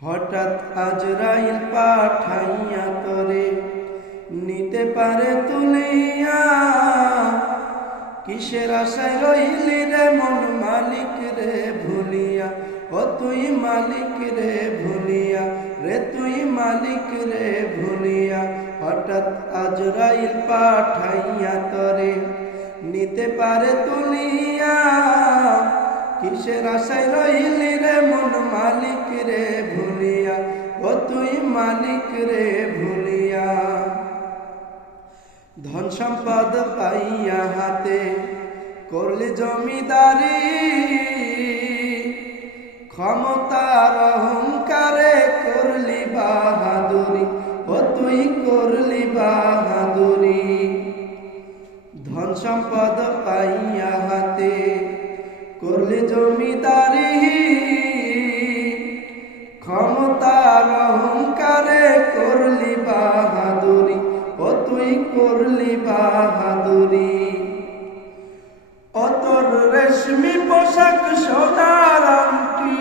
হঠাৎ আজরাইল পাঠাইয়া তরে নিতে পারে তুলিয়া। কিসের আশায় রইলি রে মন মালিক রে ভুলিয়া। ও তুই মালিক রে ভুলিয়া, রে তুই মালিক রে ভুলিয়া। হঠাৎ আজরাইল পাঠাইয়া তরে নিতে পারে তুলিয়া। কিসের আশায় রইলি রে মন মালিক রে ভুলিয়া। ও তুই মালিক রে ভুলিয়া। ধন সম্পদ পাইয়া হাতে করলি জমিদারি। ক্ষমতার অহংকারে করলি বাহাদুরি। ও তুই করলি বাহাদুরি। ধন সম্পদ পাইয়া হাতে করলি জমিদারি। ক্ষমতার অহংকারে করলি বাহাদুরি। ও তুই করলি বাহাদুরি। ও তোর রেশমি পোশাক সোনার আংটি।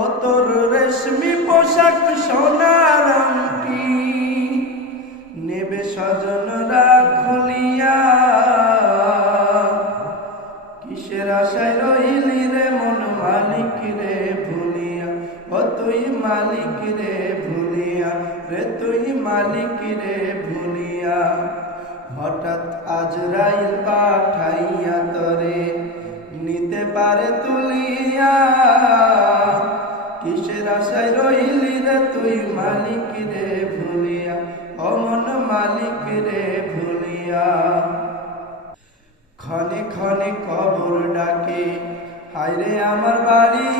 ও তোর রেশমি পোশাক সোনার আংটি নেবে স্বজনরা খুলিয়া। কিসের আশায় রইলি রে মন মালিক রে ভুলিয়া। ও তুই মালিক রে ভুলিয়া, রে তুই মালিক রে ভুলিয়া। হঠাৎ আজরাইল পাঠাইয়া তরে নিতে পারে তুলিয়া। কিসের আশায় রইলি রে তুই মালিক রে ভুলিয়া। ও মন মালিক রে ভুলিয়া। ক্ষণে ক্ষণে কবর ডাকে হায়রে আমার বাড়ি।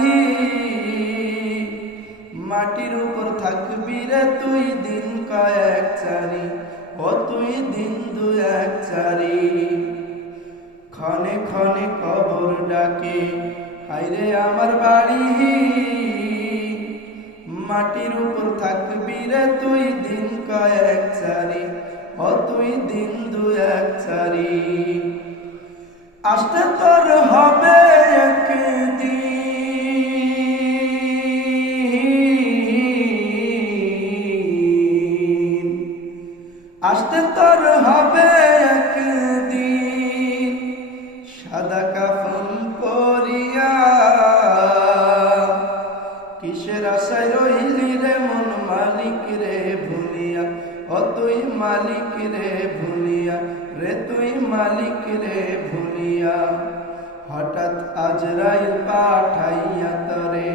মাটির উপর থাকবি রে তুই দিন কয়েক চারি। ও তুই দিন দু এক চারি। ক্ষণে ক্ষণে কবর ডাকে হায়রে আমার বাড়ি। মাটির উপর থাকবি রে তুই দিন কয়েক চারি। ও তুই দিন দু এক চারি। আসতে তোর হবে একদিন। আসতে তোর হবে একদিন। সাদা কাফন পরিয়া। কিসের আশায় রইলি রে মন মালিক রে ভুলিয়া। ও তুই মালিক রে ভুলিয়া, রে তুই মালিক রে ভুলিয়া। হঠাৎ আজরাইল পাঠাইয়া তরে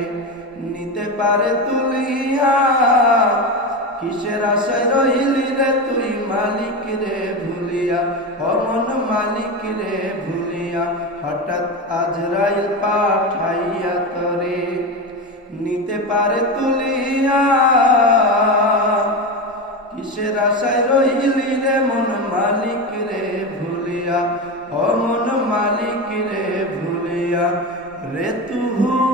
নিতে পারে তুলিয়া। কিসের আশায় রইলি রে তুই মালিক রে ভুলিয়া। ও মন মালিক রে ভুলিয়া। হঠাৎ আজরাইল পাঠাইয়া তরে নিতে পারে তুলিয়া। কিসের আশায় রইলি রে মন মালিক রে ভুলিয়া। ও মন মালিক রে ভুলিয়া, রে তুহু।